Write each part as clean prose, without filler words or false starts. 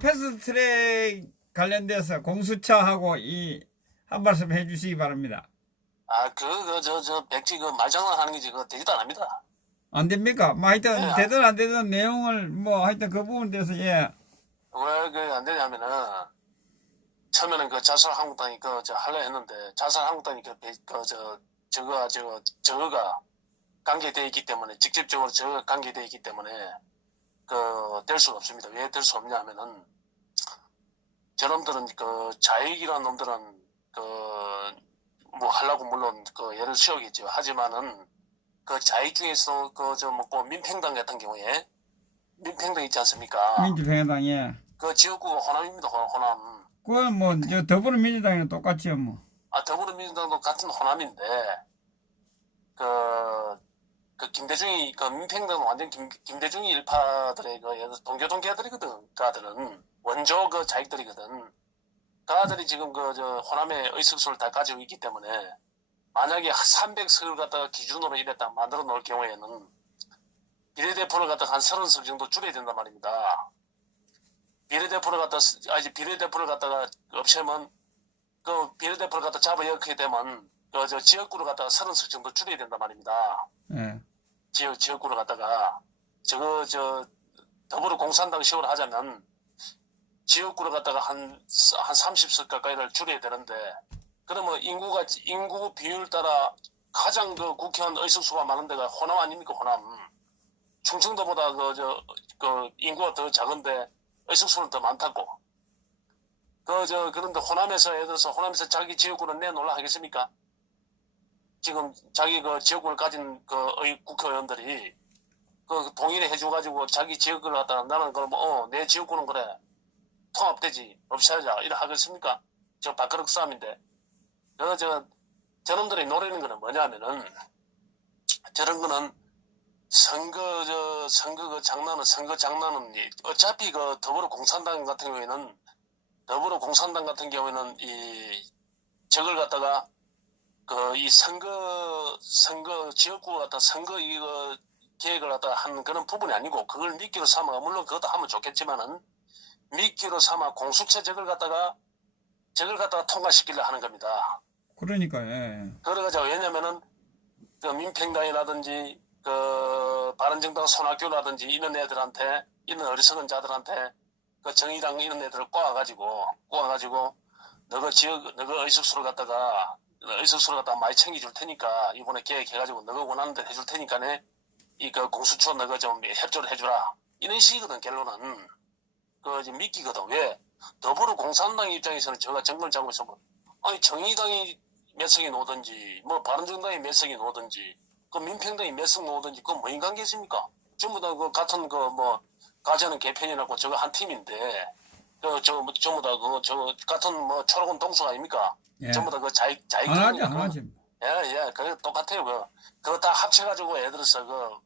패스트트랙 관련돼서 공수처하고 한 말씀 해주시기 바랍니다. 백지 말장난 하는 게지, 그거 되지도 않습니다. 안 됩니까? 뭐 예, 하여튼 되든 안 되든 내용을 뭐 하여튼 그 부분에 대해서 왜 그게 안 되냐면은, 처음에는 자살한국당이 하려 했는데, 자살한국당이 저거가 관계되어 있기 때문에, 직접적으로 저거가 관계되어 있기 때문에, 될 수가 없습니다. 왜 될 수 없냐 하면은, 저놈들은, 자익이라는 놈들은, 뭐, 하려고 물론, 예를 씌우겠죠. 하지만은, 자익 중에서, 민평당 같은 경우에, 민평당 있지 않습니까? 민주평화당 그 지역구가 호남입니다, 호남. 그건 뭐 저 더불어민주당이랑 똑같지요 뭐. 더불어민주당도 같은 호남인데, 그, 김대중이, 민평당은 완전 김대중이 일파들의 예를 들어서 동교동계들이거든. 그 아들은. 원조 자익들이거든. 그 아들이 지금 호남의 의석수를 다 가지고 있기 때문에, 만약에 300석을 갖다가 기준으로 이랬다 만들어 놓을 경우에는, 비례대표를 갖다가 한 30석 정도 줄여야 된단 말입니다. 비례대표를 갖다가 없애면, 비례대표를 갖다 잡아 이렇게 되면, 지역구를 갖다가 30석 정도 줄여야 된단 말입니다. 예. 지역구를 갖다가, 더불어공산당식으로 하자면, 지역구를 갖다가 한 30석 가까이를 줄여야 되는데, 그러면 인구 비율 따라 가장 국회의원 의석수가 많은 데가 호남 아닙니까, 호남. 충청도보다 인구가 더 작은데, 의석수는 더 많다고. 그런데 호남에서 자기 지역구를 내놓으려 하겠습니까? 지금 자기 지역구를 가진 국회의원들이 동의를 해줘가지고 자기 지역구를 갖다가 나는 내 지역구는 그래. 통합되지. 없애자. 이래 하겠습니까? 저 밥그릇 싸움인데. 저놈들이 노리는 거는 뭐냐면은, 저런 거는 선거 장난은 어차피 더불어공산당 같은 경우에는 저걸 갖다가 이 선거 지역구 갖다 선거 이거 계획을 갖다가 하는 그런 부분이 아니고 그걸 미끼로 삼아 물론 그것도 하면 좋겠지만은 미끼로 삼아 공수처 저걸 갖다가 통과시키려 하는 겁니다. 그러니까 예. 그래가지고 왜냐면은 민평당이라든지 바른정당 손학규라든지 이런 어리석은 자들한테 정의당 이런 애들을 꼬아가지고 너가 의석수를 갖다가 많이 챙겨줄 테니까 이번에 계획해가지고 너가 원하는 대로 해줄 테니까네 공수처 너가 좀 협조를 해주라 이런 식이거든. 결론은 미끼거든. 왜 더불어공산당 입장에서는 저가 정권을 잡고 있으면 아니 정의당이 몇 석이 놓든지 뭐 바른정당이 몇 석이 놓든지 민평당이 몇 석 놓든지 그건 뭐인 관계있습니까? 전부 다 같은 가자는 개편이라고 저거 한 팀인데 전부 다 같은 초록은 동수 아닙니까? 예. 전부 다 하나죠, 하나죠. 예, 그게 똑같아요. 그거 다 합쳐가지고 애들서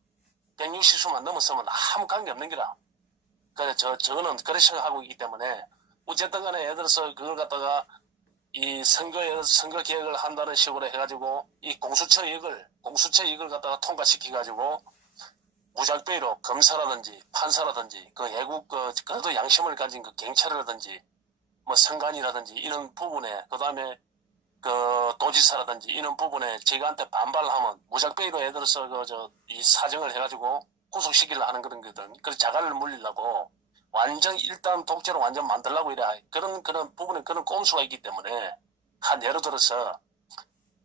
160수만 넘었으면 아무 관계 없는 기라. 저거는 그렇게 생각하고 있기 때문에 어쨌든 간에 애들서 그걸 갖다가 이 선거 계획을 한다는 식으로 해가지고 이 공수처 이익을 갖다가 통과시켜가지고 무작베이로 검사라든지 판사라든지 애국 그래도 양심을 가진 경찰이라든지 선관이라든지 이런 부분에 그다음에 도지사라든지 이런 부분에 저희한테 반발을 하면 무작베이로 애들서 이 사정을 해가지고 구속시키려 하는 그런 거든. 그래서 자갈을 물리려고 완전 일단 독재로 완전 만들려고 이래. 그런 부분에 그런 꼼수가 있기 때문에 예를 들어서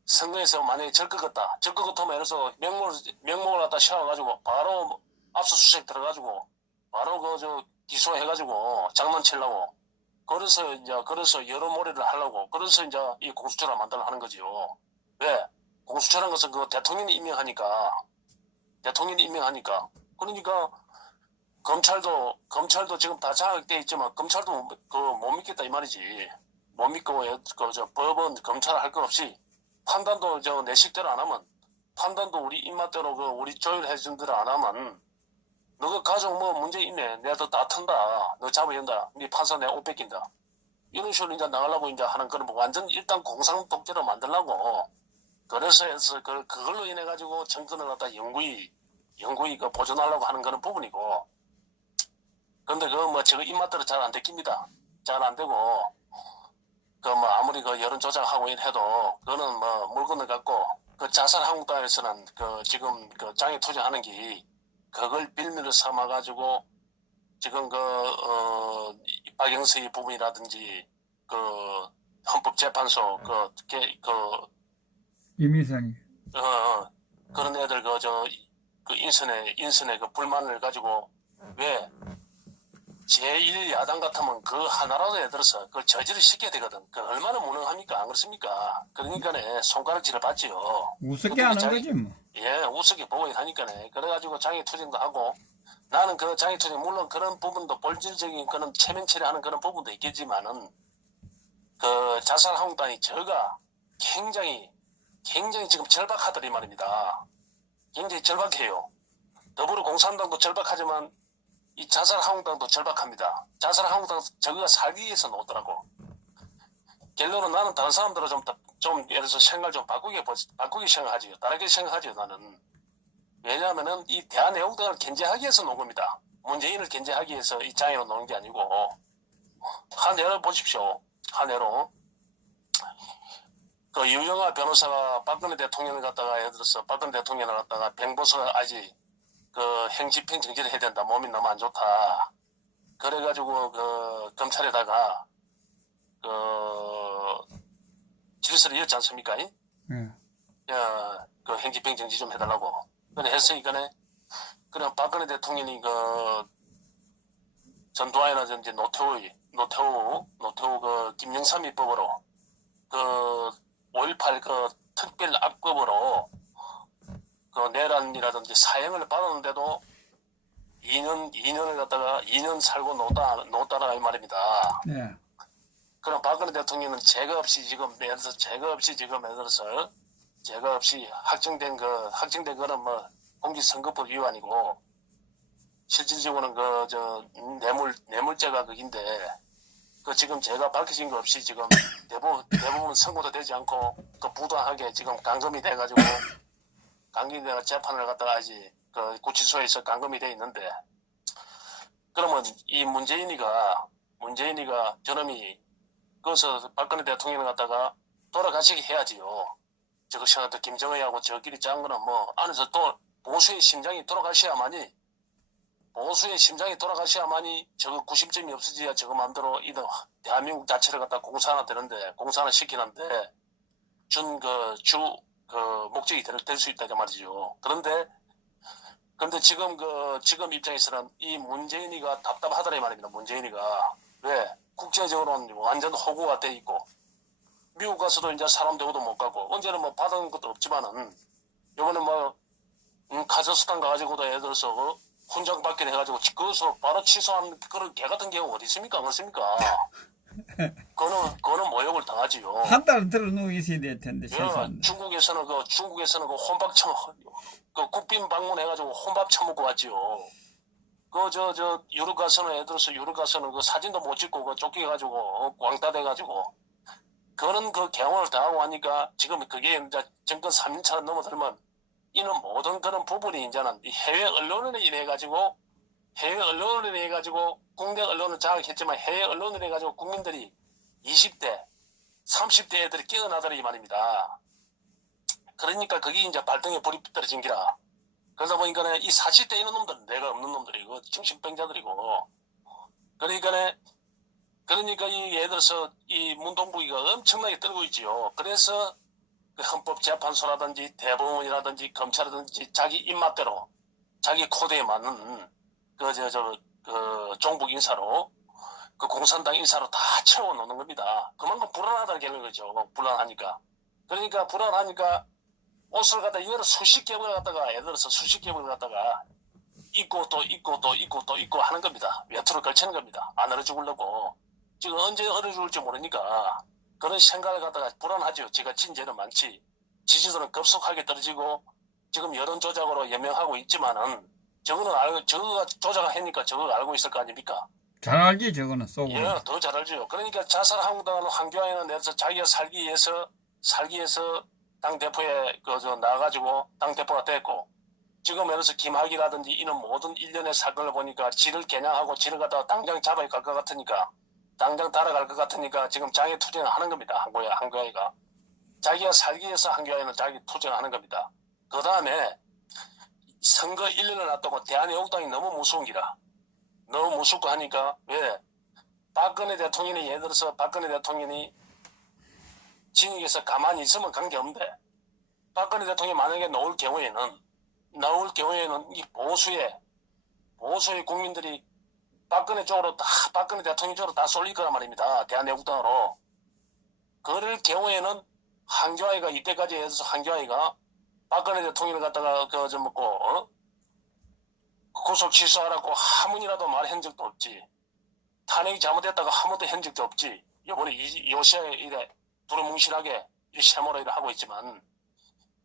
선거에서 만약에 질 것 같으면 예를 들어서 명목을 갖다 세워가지고 바로 압수수색 들어가지고 바로 기소해가지고 장난치려고 그래서 여러모리를 하려고 그래서 이제 이 공수처를 만들려 하는 거지요. 왜? 공수처라는 것은 대통령이 임명하니까 그러니까 검찰도 지금 다 장악돼 있지만 검찰도 못 믿겠다 이 말이지. 못 믿고 법원 검찰 할 것 없이 판단도 내 식대로 안 하면 판단도 우리 입맛대로 우리 조율해준 대로 안 하면 너가 가족 문제 있네. 내가 다 턴다. 너 잡아연다. 네 판사 내가 옷 뺏긴다. 이런 식으로 이제 나가려고 이제 하는 거는 완전 일단 공상 독재로 만들려고 그래서 그걸로 인해 가지고 정권을 갖다 영구히 보존하려고 하는 그런 부분이고 근데 저거 입맛대로 잘 안 되깁니다. 잘 안 되고, 아무리 여론 조작하고 해도, 그거는 물 건너갔고, 자살한국당에서는 지금 장애 투쟁하는 게, 그걸 빌미를 삼아가지고, 지금 이 박영수의 부분이라든지, 헌법재판소, 이미선이. 그런 애들 인선에 불만을 가지고, 왜, 제1야당 같으면 그 하나라도 애들어서 그걸 저지를 시켜야 되거든. 얼마나 무능합니까? 안 그렇습니까? 그러니까네, 손가락질을 받지요. 우습게 하는 거지 뭐. 예, 우습게 보고 하니까네. 그래가지고 장애투쟁도 하고, 나는 장애투쟁, 물론 그런 부분도 본질적인 그런 체면 처리하는 그런 부분도 있겠지만은, 자살한국당이 저가 굉장히 지금 절박하더니 말입니다. 굉장히 절박해요. 더불어공산당도 절박하지만, 이 자살한국당도 절박합니다. 자살한국당 저거가 살기 위해서 놓더라고. 결론은 나는 다른 사람들은 좀 예를 들어서 생각을 좀 바꾸기 생각하지요. 다르게 생각하지요, 나는. 왜냐하면은 이 대한애국당을 견제하기 위해서 놓은 겁니다. 문재인을 견제하기 위해서 이 장애로 놓은 게 아니고, 한 예를 보십시오. 한 예로. 유영아 변호사가 박근혜 대통령을 갖다가 예를 들어서 박근혜 대통령을 갖다가 병보서 아직 행집행 정지를 해야 된다. 몸이 너무 안 좋다. 그래가지고 검찰에다가 질서를 이었지 않습니까? 예. 행집행 정지 좀 해달라고. 그래 했으니까네. 그럼 박근혜 대통령이 전두환이라든지 노태우 김영삼 입법으로 5.18 특별 악법으로 내란이라든지 사형을 받았는데도 2년을 갖다가 2년 살고 놓다라 이 말입니다. 네. 그럼 박근혜 대통령은 죄가 없이 지금 예를 들어서 확정된 거는 공직선거법 위반이고 실질적으로는 뇌물죄가 그긴데 지금 죄가 밝혀진 거 없이 지금 대부분 선고도 되지 않고 부당하게 지금 감금이 돼가지고 강기대가 재판을 갖다가 아직 구치소에서 감금이 돼 있는데 그러면 이 문재인이가 저놈이 거기서 박근혜 대통령을 갖다가 돌아가시게 해야지요. 저거 생각도 김정은하고 저끼리 짠 거는 안에서 또 보수의 심장이 돌아가셔야만이 저거 구심점이 없어져야 저거 마음대로 대한민국 자체를 갖다 공산화 되는데 공산화 시키는데 목적이 될 수 있다 그 말이죠. 그런데 지금 입장에서는 이 문재인이가 답답하더라 이 말입니다. 문재인이가 왜 국제적으로는 완전 호구가 돼 있고 미국 가서도 이제 사람 대우도 못 가고 언제는 받은 것도 없지만은 요번에 카자흐스탄 가가지고도 예를 들어서 훈장 받긴 해가지고 그것으로 바로 취소한 그런 개 같은 경우 어디 있습니까? 안 그렇습니까? 그거는 모욕을 당하지요. 한 달은 들어누워 있어야 될 텐데 최소한. 중국에서는 혼밥 국빈 방문해가지고 혼밥 처먹고 왔지요. 유럽 가서는 예를 들어서 사진도 못 찍고 쫓겨가지고 왕따 돼가지고 그런 경험을 당하고 하니까 지금 그게 이제 정권 3년차를 넘어들면 이는 모든 그런 부분이 이제는 해외 언론을 인해 가지고 국내 언론을 장악했지만 해외 언론을 해가지고 국민들이 20대, 30대 애들이 깨어나더라 이 말입니다. 그러니까 그게 이제 발등에 불이 떨어진 기라. 그러다 보니까 이 40대 있는 놈들은 내가 없는 놈들이고 정신병자들이고 그러니까 이 예를 들어서 이 문동부기가 엄청나게 떨고 있지요. 그래서 헌법재판소라든지 대법원이라든지 검찰이라든지 자기 입맛대로 자기 코드에 맞는 종북 인사로 공산당 인사로 다 채워놓는 겁니다. 그만큼 불안하다는 거죠. 불안하니까. 그러니까 불안하니까 옷을 갖다 여러 수십 겹을 갖다가 예를 들어서 수십 겹을 갖다가 입고 또 입고 하는 겁니다. 외투를 걸치는 겁니다. 안 얼어 죽으려고. 지금 언제 얼어 죽을지 모르니까 그런 생각을 갖다가 불안하죠. 제가 진죄는 많지. 지지도는 급속하게 떨어지고 지금 여론 조작으로 예명하고 있지만은 저거가 조작을 하니까 저걸 알고 있을 거 아닙니까? 잘 알지 저거는 속으로. 예, 더 잘 알죠. 그러니까 자살한국당은 황교안이는 내서 자기가 살기 위해서 당 대표에 나가가지고 당 대표가 됐고 지금 예를 들어서 김학이라든지 이런 모든 일련의 사건을 보니까 지를 겨냥하고 지를 갖다가 당장 잡아갈 것 같으니까 당장 따라갈 것 같으니까 지금 장애 투쟁을 하는 겁니다. 한국아이가. 자기가 살기 위해서 한국아이는 자기 투쟁을 하는 겁니다. 그 다음에 선거 1년을 놔두고 대한애국당이 너무 무서운 기라. 너무 무섭고 하니까 왜? 박근혜 대통령이 예를 들어서 박근혜 대통령이 진역에서 가만히 있으면 관계없는데 박근혜 대통령이 만약에 나올 경우에는 이 보수의 국민들이 박근혜 쪽으로 다 박근혜 대통령 쪽으로 다 쏠릴 거란 말입니다. 대한애국당으로. 그럴 경우에는 한교아이가 이때까지 해서 한교아이가 박근혜 대통령을 갖다가 구속 취소하라고 한 번이라도 말한 적도 없지. 탄핵이 잘못됐다고 한 번도 한 적도 없지. 이번에 요새 이래 두루뭉실하게 이 세모로 일을 하고 있지만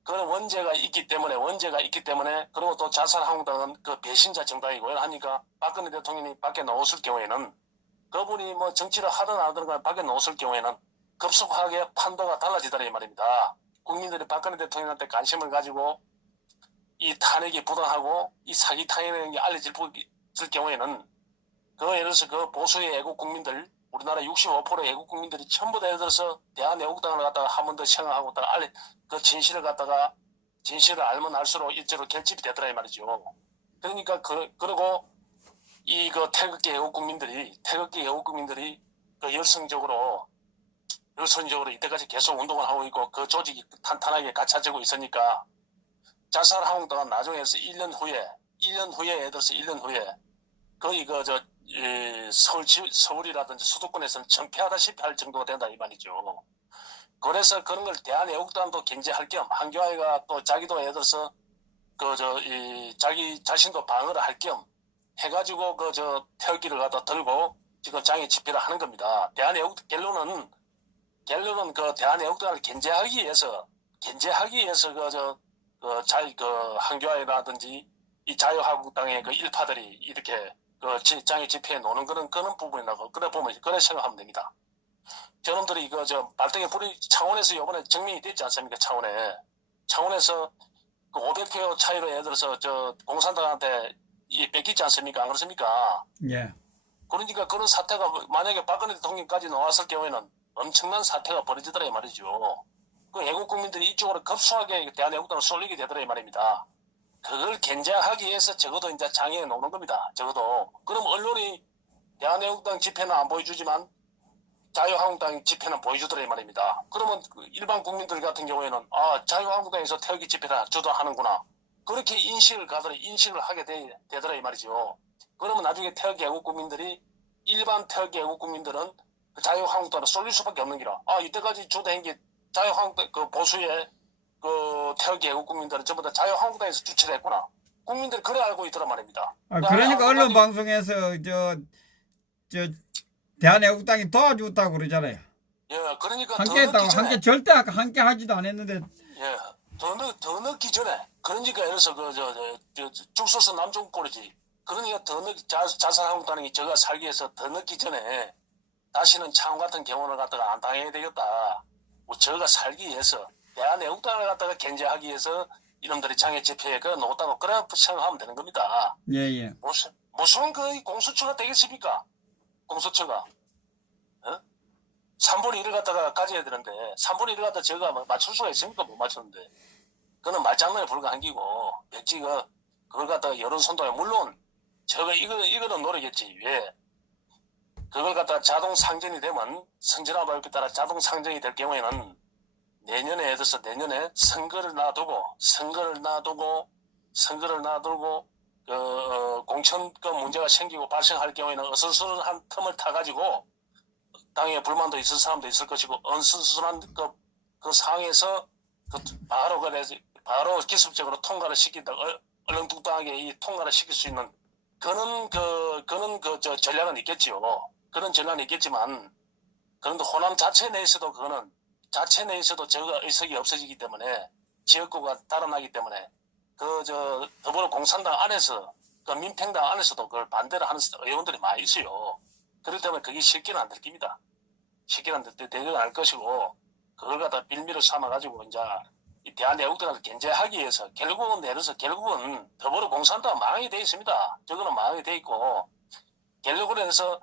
그런 원죄가 있기 때문에 그리고 또 자살한국당은 그 배신자 정당이고 하니까 박근혜 대통령이 밖에 나왔을 경우에는 그분이 뭐 정치를 하든 안 하든 밖에 나왔을 경우에는 급속하게 판도가 달라지더니 말입니다. 국민들이 박근혜 대통령한테 관심을 가지고 이 탄핵이 부당하고 이 사기 탄핵이라는 게 알려질 경우에는 예를 들어서 그 보수의 애국 국민들 우리나라 65%의 애국 국민들이 전부 다 예를 들어서 대한애국당을 갖다가 한 번 더 생각하고 그 진실을 알면 알수록 일제로 결집이 되더라 이 말이죠. 그러니까 그리고 이 태극기 애국 국민들이 그 열성적으로 이때까지 계속 운동을 하고 있고 그 조직이 탄탄하게 갖춰지고 있으니까 자살한국당은 나중에서 1년 후에 예를 들어서 1년 후에 거의 서울이라든지 수도권에서는 전폐하다시피 할 정도가 된다 이 말이죠. 그래서 그런 걸 대한애국당도 견제할 겸 한교아이가 또 자기도 예를 들어서 자기 자신도 방어를 할 겸 해가지고 태극기를 갖다 들고 지금 장애 집회를 하는 겁니다. 결론은 대한애국당을 견제하기 위해서 한교아이라든지 이 자유한국당의 일파들이 이렇게 장애 집회에 노는 그런 부분이라고 그래 생각하면 됩니다. 저놈들이 발등에 불이 창원에서 이번에 증명이 됐지 않습니까? 창원에서 500표 차이로 예를 들어서 공산당한테 뺏기지 않습니까? 안 그렇습니까? 예. 그러니까 그런 사태가 만약에 박근혜 대통령까지 나왔을 경우에는 엄청난 사태가 벌어지더라 이 말이죠. 그 애국 국민들이 이쪽으로 급속하게 대한애국당을 쏠리게 되더라 이 말입니다. 그걸 견제하기 위해서 적어도 이제 장애에 놓는 겁니다. 적어도. 그럼 언론이 대한애국당 집회는 안 보여주지만 자유한국당 집회는 보여주더라 이 말입니다. 그러면 일반 국민들 같은 경우에는 자유한국당에서 태극기 집회를 주도하는구나. 그렇게 인식을 하게 되더라 이 말이죠. 그러면 나중에 태극기 애국 국민들이 일반 태극기 애국 국민들은 자유한국당으로 쏠릴 수밖에 없는 기라. 이때까지 주도한 게 자유한국당 보수의 태극기 애국 국민들은 전부 다 자유한국당에서 주체를 했구나. 국민들이 그래 알고 있더란 말입니다. 그러니까 언론 방송에서 대한애국당이 도와줬다고 그러잖아요. 예, 그러니까 함께 했다고 절대 함께 하지도 않았는데. 예, 더 늦기 전에. 그러니까 예를 들어서 쭉 써서 남중꼴이지. 그러니까 자살한국당이 저가 살기 위해서 더 늦기 전에 다시는 창원 같은 경우를 갖다가 안 당해야 되겠다. 저가 살기 위해서 대한애국당을 갖다가 견제하기 위해서 이놈들이 장애 집회에 놓았다고 그래 생각하면 되는 겁니다. 예. 무슨 공수처가 되겠습니까? 공수처가 3분의 1을 갖다가 가져야 되는데 3분의 1을 갖다 제가 맞출 수가 있습니까? 못 맞췄는데 그거는 말장난에 불과한 기고 백지가 그걸 갖다가 여론 선동에 물론 이거는 노리겠지. 왜? 그걸 갖다가 자동 상정이 되면 선진화 발표에 따라 자동 상정이 될 경우에는 내년에 선거를 놔두고 공천권 문제가 생기고 발생할 경우에는 어수선한 틈을 타가지고 당에 불만도 있을 사람도 있을 것이고 어수선한 그 상황에서 바로 기습적으로 통과를 시킨다. 얼렁뚱땅하게 이 통과를 시킬 수 있는 그런 전략은 있겠지요. 그런 전략은 있겠지만 그런데 호남 자체 내에서도 저거 의석이 없어지기 때문에 지역구가 달아나기 때문에 더불어공산당 안에서 민평당 안에서도 그걸 반대를 하는 의원들이 많이 있어요. 그렇기 때문에 그게 쉽게는 안 될 겁니다. 쉽게는 안 될 것이고 그걸 갖다 빌미로 삼아가지고 이제 이 대한애국당을 견제하기 위해서 결국은 더불어공산당 망하게 돼 있습니다. 저거는 망하게 돼 있고 결국은 해서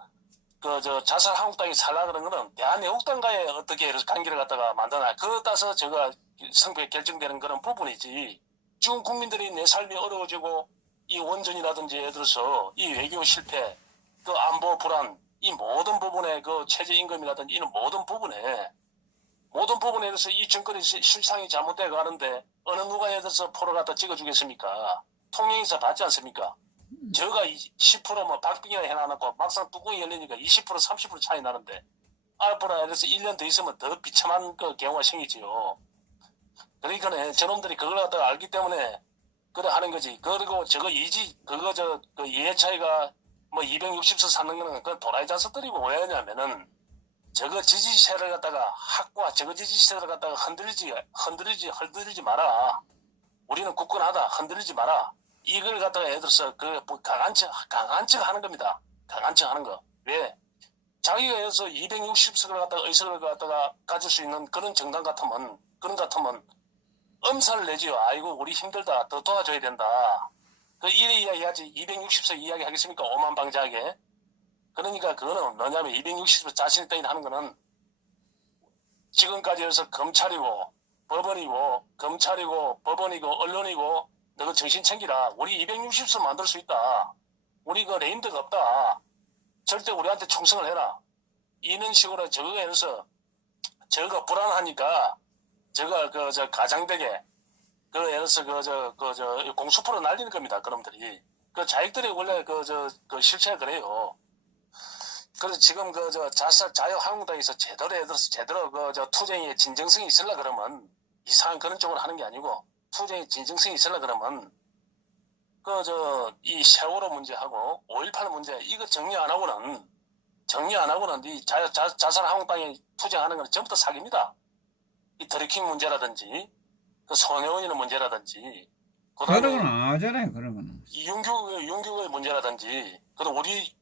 자살한국당이 살라 그런 거는 대한애국당과의 어떻게 관계를 갖다가 만드나 그거 따서 제가 성패 결정되는 그런 부분이지. 지금 국민들이 내 삶이 어려워지고 이 원전이라든지 예를 들어서 이 외교 실패, 그 안보 불안, 이 모든 부분에 그 최저임금이라든지 이런 모든 부분에 대해서 이 정권이 실상이 잘못돼 가는데 어느 누가 예를 들어서 포를 갖다 찍어주겠습니까? 통영에서 봤지 않습니까? 저가 10% 뭐 박빙이나 해놔놓고 막상 뚜껑이 열리니까 20% 30% 차이 나는데 앞으로 예를 들어서 1년 더 있으면 더 비참한 그 경우가 생기지요. 그러니까 저놈들이 그걸 갖다가 알기 때문에 그래 하는 거지. 그리고 저거 그 이해 차이가 뭐 260석 사는 거는 그 도라이 자석들이고 왜 하냐면은 저거 지지세를 갖다가 학과 저거 지지세를 갖다가 흔들리지 마라. 우리는 굳건하다. 흔들리지 마라. 이걸 갖다가 예를 들어서 강한 척 하는 겁니다. 강한 척 하는 거. 왜? 자기가 해서 260석을 갖다가 의석을 갖다가 가질 수 있는 그런 정당 같으면 엄살을 내지요. 아이고 우리 힘들다. 더 도와줘야 된다. 이래 이야기하지. 260석 이야기 하겠습니까? 오만방자하게. 그러니까 그거는 뭐냐면 260석 자신 있다 하는 거는 지금까지 해서 검찰이고 언론이고 너가 정신 챙기라. 우리 260석 만들 수 있다. 우리 그 레인드가 없다. 절대 우리한테 충성을 해라. 이런 식으로 저거에 대해서 저거가 불안하니까 저거 가장되게 예를 들어서 공수포로 날리는 겁니다. 그놈들이. 자익들이 원래 실체가 그래요. 그래서 지금 자유한국당에서 제대로 투쟁의 진정성이 있으려 그러면 이상한 그런 쪽으로 하는 게 아니고 투쟁의 진정성이 있으려 그러면 이 세월호 문제하고 5.18 문제 이거 정리 안 하고는 이 자살한국당이 투쟁하는 건 전부 다 사기입니다. 이 드리킹 문제라든지 그 손혜원이의 문제라든지 그런 건 안 하잖아요. 그런 거는. 윤규의 문제라든지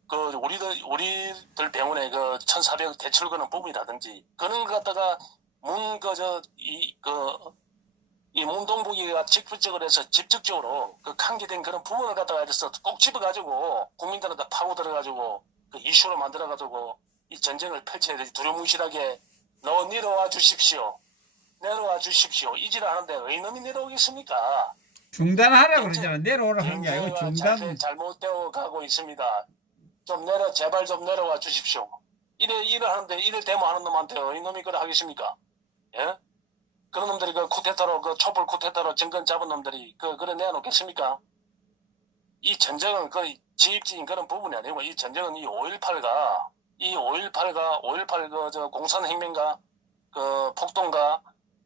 우리들 병원에 1,400억 대출 거는 부분이라든지 그런 거 갖다가 이 문동북이가 직접적으로 해서 직접적으로 강제된 그런 부분을 갖다가 해서 꼭 집어가지고 국민들한테 파고 들어가지고 이슈로 만들어가지고 이 전쟁을 펼쳐야 되지. 두루뭉실하게 내려와 주십시오. 이질 하는데 왜 이놈이 내려오겠습니까? 중단하라 그러잖아. 내려오라 하는 게 아니고 중단. 잘못되어 가고 있습니다. 제발 좀 내려와 주십시오. 이래 하는데 이래 데모하는 놈한테 이놈이 그래 하겠습니까? 예? 그런 놈들이 쿠데타로 촛불 쿠데타로 정권 잡은 놈들이 그래 내놓겠습니까? 이 전쟁은 지입지인 그런 부분이 아니고 이 전쟁은 이 5.18가 5.18 공산혁명가 폭동가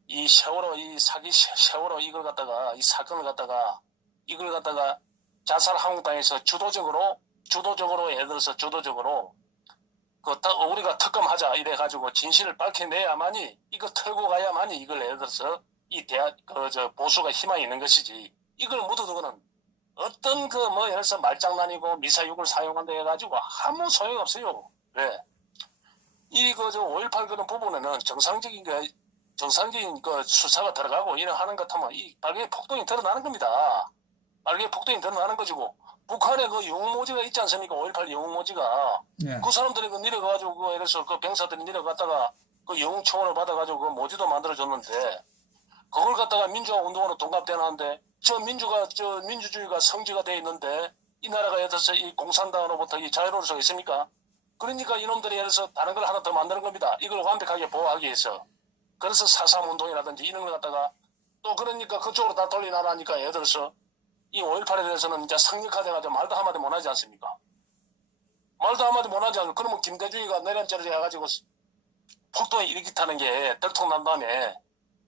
이 세월호 세월호 이걸 갖다가 이 사건을 갖다가 이걸 갖다가 자살한국당에서 주도적으로 예를 들어서 우리가 특검하자 이래가지고 진실을 밝혀내야만이 이거 털고 가야만이 이걸 예를 들어서 이 보수가 희망이 있는 것이지. 이걸 묻어두고는 어떤 예를 들어서 말장난이고 미사육을 사용한다 해가지고 아무 소용 없어요. 왜? 이 5.18 그런 부분에는 정상적인 수사가 들어가고 이래 하는 것 같으면 이 빨갱이 폭동이 드러나는 겁니다. 빨갱이 폭동이 드러나는 것이고 북한에 영웅모지가 있지 않습니까? 5.18 영웅모지가. 네. 그 사람들이 내려가가지고 예를 들어서 병사들이 내려갔다가 영웅청원을 받아가지고 모지도 만들어줬는데 그걸 갖다가 민주화 운동으로 동갑되는데 민주주의가 성지가 돼 있는데 이 나라가 예를 들어서 이 공산당으로부터 이 자유로울 수가 있습니까? 그러니까 이놈들이 예를 들어서 다른 걸 하나 더 만드는 겁니다. 이걸 완벽하게 보호하기 위해서. 그래서 4.3 운동이라든지 이런 걸 갖다가 또 그러니까 그쪽으로 다 돌리나라니까 예를 들어서 이 5.18에 대해서는 이제 상륙화돼가지고 말도 한마디 못하지 않습니까? 말도 한마디 못하지 않고 그러면 김대중이가 내란죄를 해가지고 폭동에 일으켰다는 게 들통난 다음에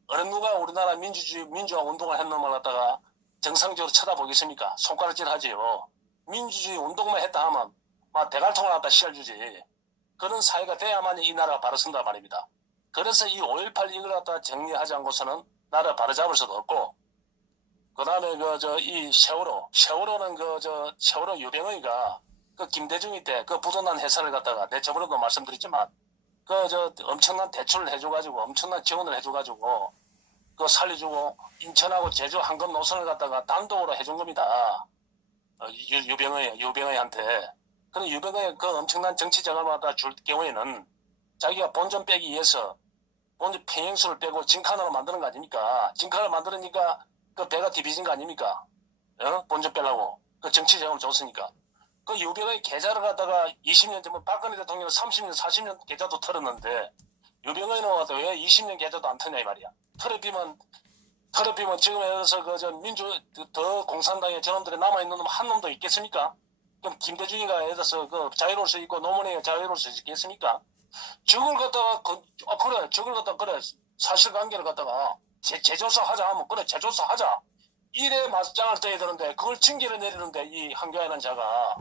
어느 누가 우리나라 민주화 운동을 했는 걸 갖다가 정상적으로 쳐다보겠습니까? 손가락질 하지요. 민주주의 운동만 했다 하면 막 대갈통을 갖다 씌워주지. 그런 사회가 돼야만 이 나라가 바로 선다 말입니다. 그래서 이 5.18 이걸 갖다 정리하지 않고서는 나라 바로 잡을 수도 없고 그 다음에 이 세월호는 세월호 유병의가 김대중이 때 부도난 회사를 갖다가 내 저번에도 말씀드렸지만 엄청난 대출을 해줘가지고 엄청난 지원을 해줘가지고 그 살려주고 인천하고 제주 한금 노선을 갖다가 단독으로 해준 겁니다. 유병의한테. 그런 유병의 그 엄청난 정치 자금을 갖다 줄 경우에는 자기가 본전 빼기 위해서 본전 평행수를 빼고 진칸으로 만드는 거 아닙니까? 진칸을 만들으니까 그 배가 뒤비진 거 아닙니까? 본전 빼려고. 그 정치 자금을 줬으니까. 그 유병의 계좌를 갖다가 20년 전에 박근혜 대통령은 30년, 40년 계좌도 털었는데 유병의는 와도 왜 20년 계좌도 안 터냐 이 말이야. 털어비면 지금 예를 들어서 더 공산당에 저놈들이 남아있는 놈 한 놈도 있겠습니까? 그럼 김대중이가 예를 들어서 그 자유로울 수 있고 노무현이가 자유로울 수 있겠습니까? 적을 갖다가 그래 사실관계를 갖다가 재조사 하자 하면 그래 재조사 하자 이래 맞짱을 떠야 되는데 그걸 징계를 내리는데 이 한교안이라는 자가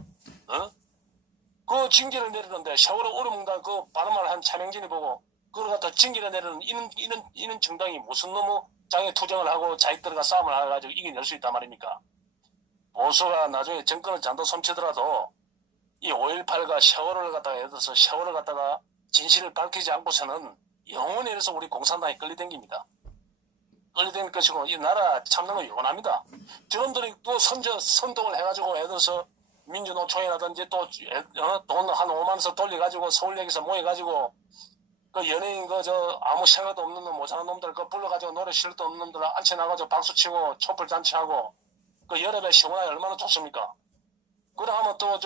그 징계를 내리는데 세월호 오르문당 그 발언을 한 차명진이 보고 그걸 갖다 징계를 내리는 이는 정당이 무슨 놈의 장애 투쟁을 하고 자기들과 싸움을 해가지고 이겨낼 수 있단 말입니까? 보수가 나중에 정권을 잔도 솜치더라도 이 5.18과 세월호를 갖다가 예를 들어서 세월호를 갖다가 진실을 밝히지 않고서는 영원히 해서 우리 공산당이 끌리댕깁니다. 끌리댕길 것이고 이 나라 참는 거 원합니다. 저놈들이 또 선동을 해가지고 예를 들어서 민주노총이라든지 또 돈 한 5만 원씩 돌려가지고 서울역에서 모여가지고 그 연예인 아무 생각도 없는 놈 모자란 놈들 그 불러가지고 노래 실도 없는 놈들 앉혀나가지고 박수치고 촛불 잔치하고 그 여름에 시원하게 얼마나 좋습니까? 그래 하면 또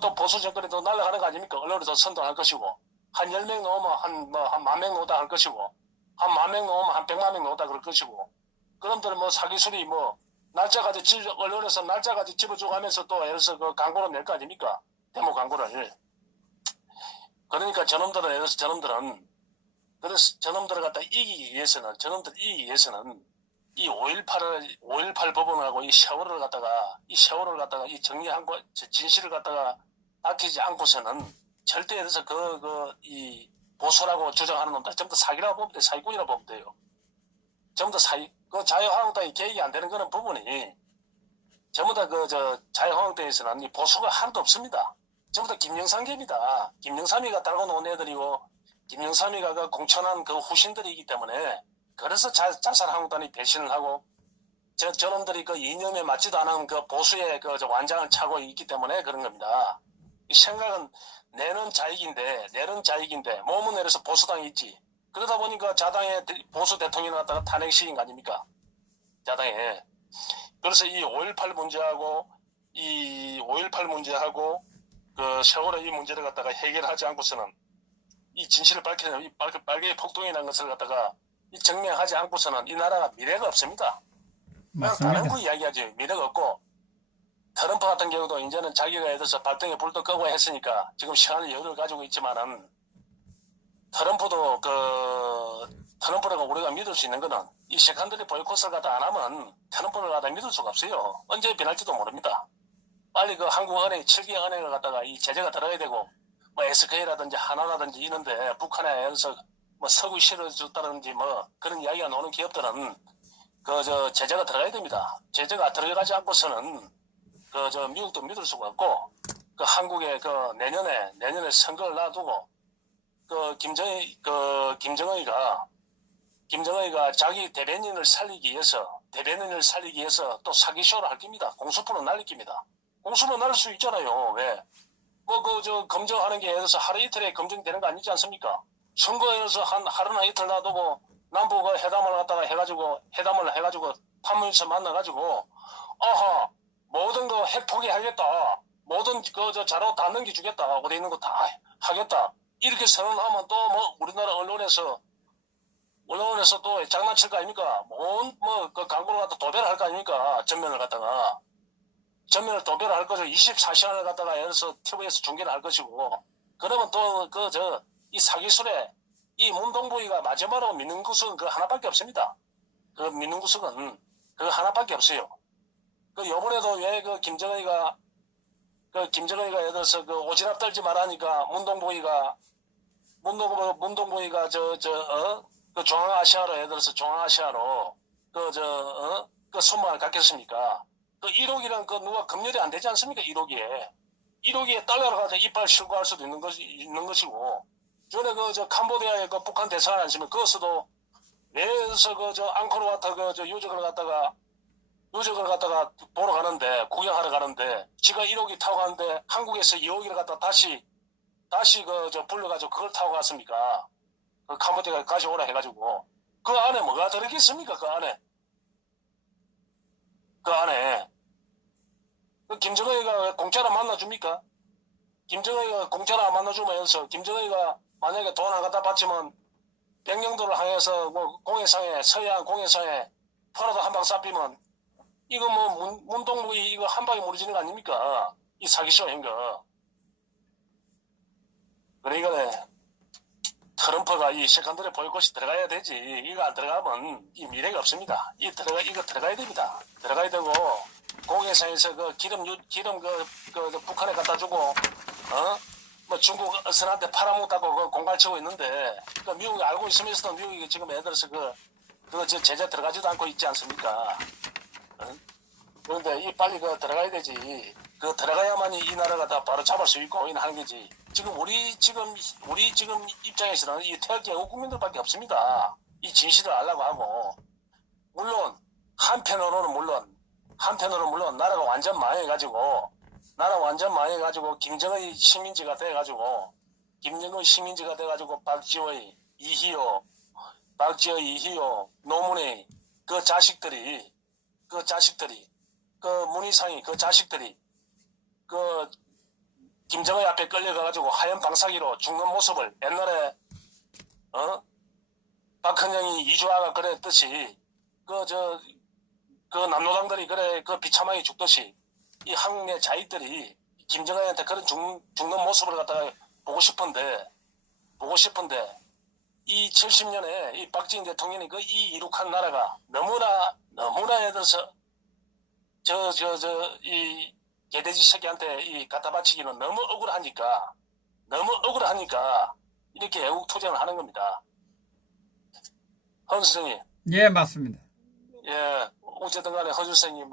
또 보수 정권이 또 날아가는 거 아닙니까? 언론에서 선동할 것이고 한 10명 넘으면 한 10,000명 놓다 할 것이고 한 10,000명 넘으면 한 100만 명 놓다 그럴 것이고 그놈들 사기술이 날짜까지 언론에서 날짜까지 집어주고 하면서 또 예를 들어서 그 광고를 낼 거 아닙니까? 데모 광고를. 그러니까 저놈들을 갖다 이기기 위해서는 이 5.18 법원하고 이 세월호를 갖다가 이 정리한 거 진실을 갖다가 밝히지 않고서는 절대 해서 이 보수라고 주장하는 놈들 전부 다 사기라고 보면 돼요. 사기꾼이라고 보면 돼요. 전부 다 그 자유한국당이 계획이 안 되는 그런 부분이 전부 다 자유한국당에서는 이 보수가 하나도 없습니다. 전부 다 김영삼계입니다. 김영삼이가 달고 놓은 애들이고 김영삼이가 그 공천한 그 후신들이기 때문에 그래서 자살한국당이 배신을 하고 저놈들이 그 이념에 맞지도 않은 그 보수의 그 완장을 차고 있기 때문에 그런 겁니다. 이 생각은 내는 자익인데 몸은 내려서 보수당이 있지. 그러다 보니까 자당의 보수 대통령을 갖다가 탄핵시킨 거 아닙니까? 자당에. 그래서 이 5.18 문제하고 그 세월호 이 문제를 갖다가 해결하지 않고서는 이 진실을 밝히는 이 빨개 폭동이 난 것을 갖다가 이 증명하지 않고서는 이 나라가 미래가 없습니다. 맞습니다. 다른 거 이야기하지. 미래가 없고 트럼프 같은 경우도 이제는 자기가 예를 들어서 발등에 불도 끄고 했으니까 지금 시간을 여유를 가지고 있지만은 트럼프라고 우리가 믿을 수 있는 거는 이 세컨더리 보이콧을 갖다 안 하면 트럼프를 갖다 믿을 수가 없어요. 언제 변할지도 모릅니다. 빨리 그 한국은행 7개 은행을 갖다가 이 제재가 들어야 되고 SK라든지 하나라든지 이런데 북한에 예를 들어서 석유 실어줬다든지 그런 이야기가 나오는 기업들은 제재가 들어가야 됩니다. 제재가 들어가지 않고서는 미국도 믿을 수가 없고 한국에 내년에 선거를 놔두고 김정은이가 자기 대변인을 살리기 위해서 또 사기쇼를 할 겁니다. 공수표로 날릴 겁니다. 공수표 날릴 수 있잖아요. 왜? 검증하는 게 예를 들어서 하루 이틀에 검증되는 거 아니지 않습니까? 선거에 대해서 하루나 이틀 놔두고 남북 회담을 해가지고 판문에서 만나가지고 모든 거 핵 포기하겠다. 모든 자료 다 넘겨주겠다. 어디 있는 거 다 하겠다. 이렇게 선언하면 또 우리나라 언론에서 또 장난칠 거 아닙니까? 그 광고를 갖다 도배를 할 거 아닙니까? 전면을 도배를 할 거죠. 24시간을 갖다가 예를 들어서 TV에서 중계를 할 것이고 그러면 또 이 사기술에 이 문동부위가 마지막으로 믿는 구석은 그 하나밖에 없습니다. 그 믿는 구석은 그 하나밖에 없어요. 요번에도 왜 김정은이가 예를 들어서 오지랖 떨지 말라니까 문동부위가 중앙아시아로 예를 들어서 중앙아시아로 선망을 갖겠습니까? 1호기는 누가 검열이 안 되지 않습니까? 1호기에 달러를 가지고 이빨 실고할 수도 있는 것이고 전에 캄보디아의 북한 대사관 아니시면 그것도 내에서 저 앙코르와트 저 유적을 갖다가 보러 가는데, 구경하러 가는데, 지가 1호기 타고 가는데, 한국에서 2호기를 갖다 다시 저 불러가지고 그걸 타고 갔습니까? 그 캄보디아에 가져오라 해가지고. 그 안에 뭐가 들어있겠습니까? 그 안에. 그 김정은이가 왜 공짜로 만나줍니까? 김정은이가 공짜로 안 만나주면서, 김정은이가 만약에 돈 안 갖다 바치면, 백령도를 향해서 뭐 공해상에, 서해안 공해상에 포라도 한 방 쏴비면, 이거 뭐 문동무이 이거 한 방에 무너지는 거 아닙니까? 이 사기쇼 한 거. 그러니까 트럼프가 이 세컨드에 보일 것이 들어가야 되지. 이거 안 들어가면 이 미래가 없습니다. 이거 들어가야 됩니다. 들어가야 되고 공해상에서 그 기름 북한에 갖다 주고 뭐 중국 어선한테 팔아먹다고 그 공갈치고 있는데 그 미국이 알고 있으면서도 미국이 지금 애들서 그 제재 들어가지도 않고 있지 않습니까? 그런데 빨리 들어가야 되지. 들어가야만이 이 나라가 다 바로 잡을 수 있고 하는 거지. 지금 우리 입장에서는 이 태극기 애국 국민들밖에 없습니다. 이 진실을 알라고 하고 물론 한편으로는 물론 나라가 완전 망해가지고 김정의 식민지가 돼가지고 박지의 이희요 노무현 그 자식들이 문희상이 그 자식들이 김정의 앞에 끌려가가지고 하얀 방사기로 죽는 모습을 옛날에 박헌영이 이주아가 그랬듯이 남노당들이 비참하게 죽듯이 이 한국의 자익들이 김정은한테 그런 죽는 모습을 갖다가 보고 싶은데 이 70년에 이 박정희 대통령이 이 이룩한 나라가 너무나 애들서 이 개돼지 새끼한테 이 갖다 바치기는 너무 억울하니까 이렇게 애국 투쟁을 하는 겁니다. 헌 선생님. 예, 맞습니다. 예, 어쨌든 간에 허준 선생님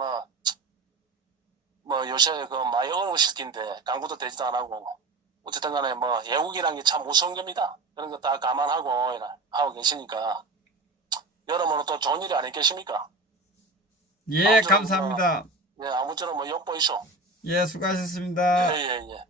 요새 많이 어려우실 텐데 강구도 되지도 안 하고 어쨌든 간에 애국이란 게 참 무서운 겁니다. 그런 거 다 감안하고 하고 계시니까 여러모로 또 좋은 일이 아니겠습니까? 예, 감사합니다. 아무쪼록 욕보이소. 예, 수고하셨습니다. 예.